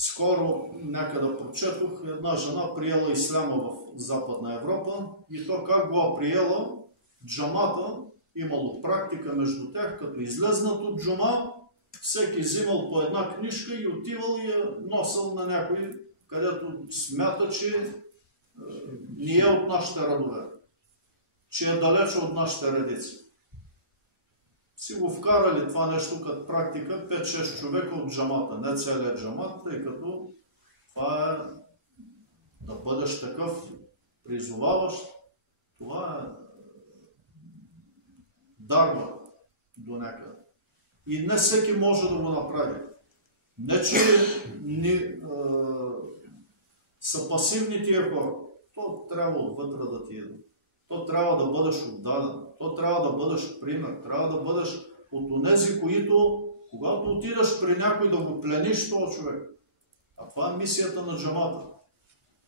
Скоро някъде прочетох, една жена приела исляма в Западна Европа и то как го приела, джамата имало практика между тях, като излезнат от джума, всеки взимал по една книжка и отивал и я носил на някой, където смята, че не е от нашите родове, че е далече от нашите редици. Си го вкарали това нещо като практика 5-6 човека от джамата, не целият джамат, тъй като това е да бъдеш такъв призоваващ, това е дарба до някъде. И не всеки може да го направи. Не, че са пасивни тия хора. То трябва отвътре да ти идва. То трябва да бъдеш отдаден. То трябва да бъдеш пример. Трябва да бъдеш от онези, които, когато отидеш при някой да го плениш този човек. А това е мисията на джамата.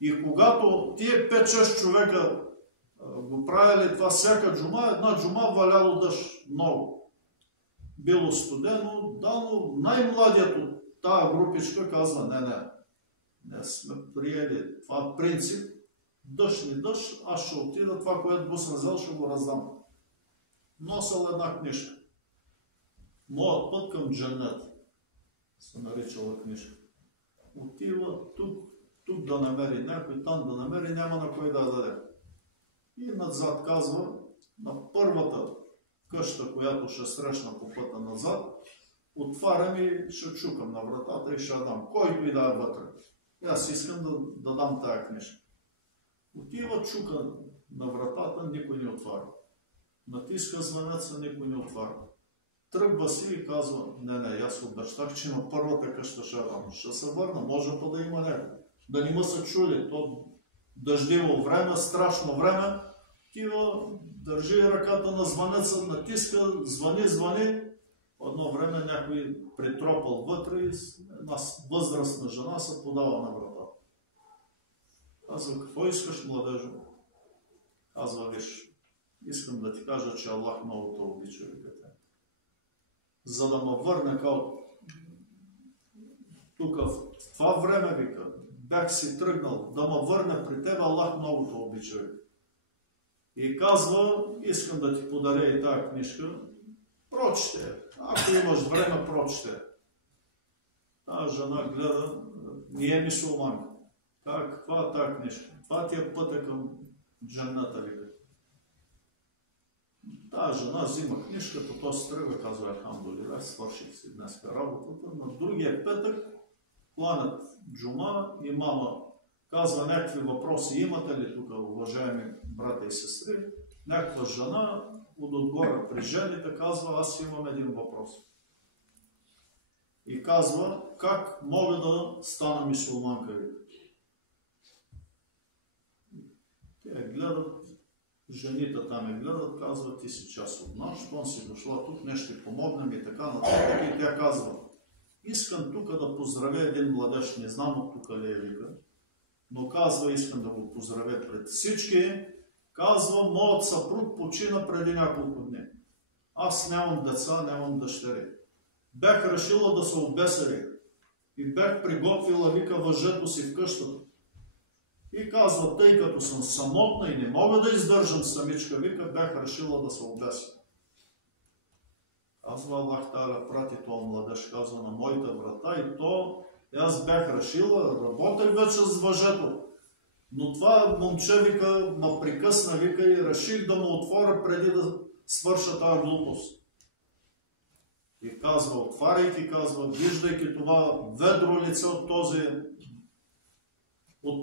И когато тия 5-6 човека го правили това всяка джума, една джума валяло дъжд много. Било студено, да, но най-младият от тази групичка казва, не сме приели. Това е принцип. Дъжд не дъжд, аз ще отида, това, което съм взел, ще го раздам. Носил една книжка. Моят път към джаннет се наричала книжка. Отива тук да намери някой, там да намери, няма на кой да даде. И назад казва, на първата къща, която ще срещна по пътя назад, отварям и ще чукам на вратата и ще дам. Който и да е вътре. И аз искам да дам тая книжка. Отива, чука на вратата, никой не отваря. Натиска звънеца, никой не отваря. Тръгва си и казва, аз обещах, че на първата къща ще дам. Ще се върна, може па да има някой. Да не ме се чули. То дъждиво време, страшно време. Тива, държи ръката на звънеца, натиска, звъни. По едно време някой притропал вътре и една възрастна жена се подава на вратата. Казва, какво искаш, младежо? Казва, виж, искам да ти кажа, че Аллах много те обича, викате. За да ме върне тук в това време, вика, бях си тръгнал, да ме върне при тебе, Аллах много те обича. И казва, искам да ти подаря и тази книжка, прочете. Ако имаш време, прочете. Тази жена гледа, не е мюсюлманка. Каква е тази книжка? Това ти е пътя към джанната, вика. Тази жена взима книжката, то се тръгва, казва, алхамдулилlah, свърших си днес работата. На другия петък кланят джума и мама казва някакви въпроси. Имате ли тук, уважаеми брата и сестри? Някаква жена отгоре при жените казва, аз имам един въпрос. И казва, как мога да стана мюсюлманка, вика. Те гледат, жените там я гледат, казват, ти си част от нас, щом си дошла тук, не ще помогнем и така нататък. И тя казва, искам тук да поздравя един младеж, не знам от тук ли е, вика, но казва, искам да го поздравя пред всички. Казва, моят съпруг почина преди няколко дни. Аз нямам деца, нямам дъщери. Бях решила да се обесери и бях приготвила, вика, въжето си в къщата. И казва, тъй като съм самотна и не мога да издържам самичка, вика, бях решила да се обеся. Казва Аллах Та'аля, прати този младеж, казва, на моята врата и то, аз бях решила, работех вече с въжето. Но това момче, вика, ме прекъсна, вика, и реших да му отворя преди да свърша тази глупост. И казва, отваряйки, казва, виждайки това ведро лице от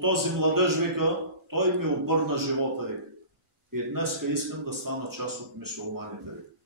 този младеж, вика, той ми обърна живота, вика. И днеска искам да стана част от мюсюлманите, вика.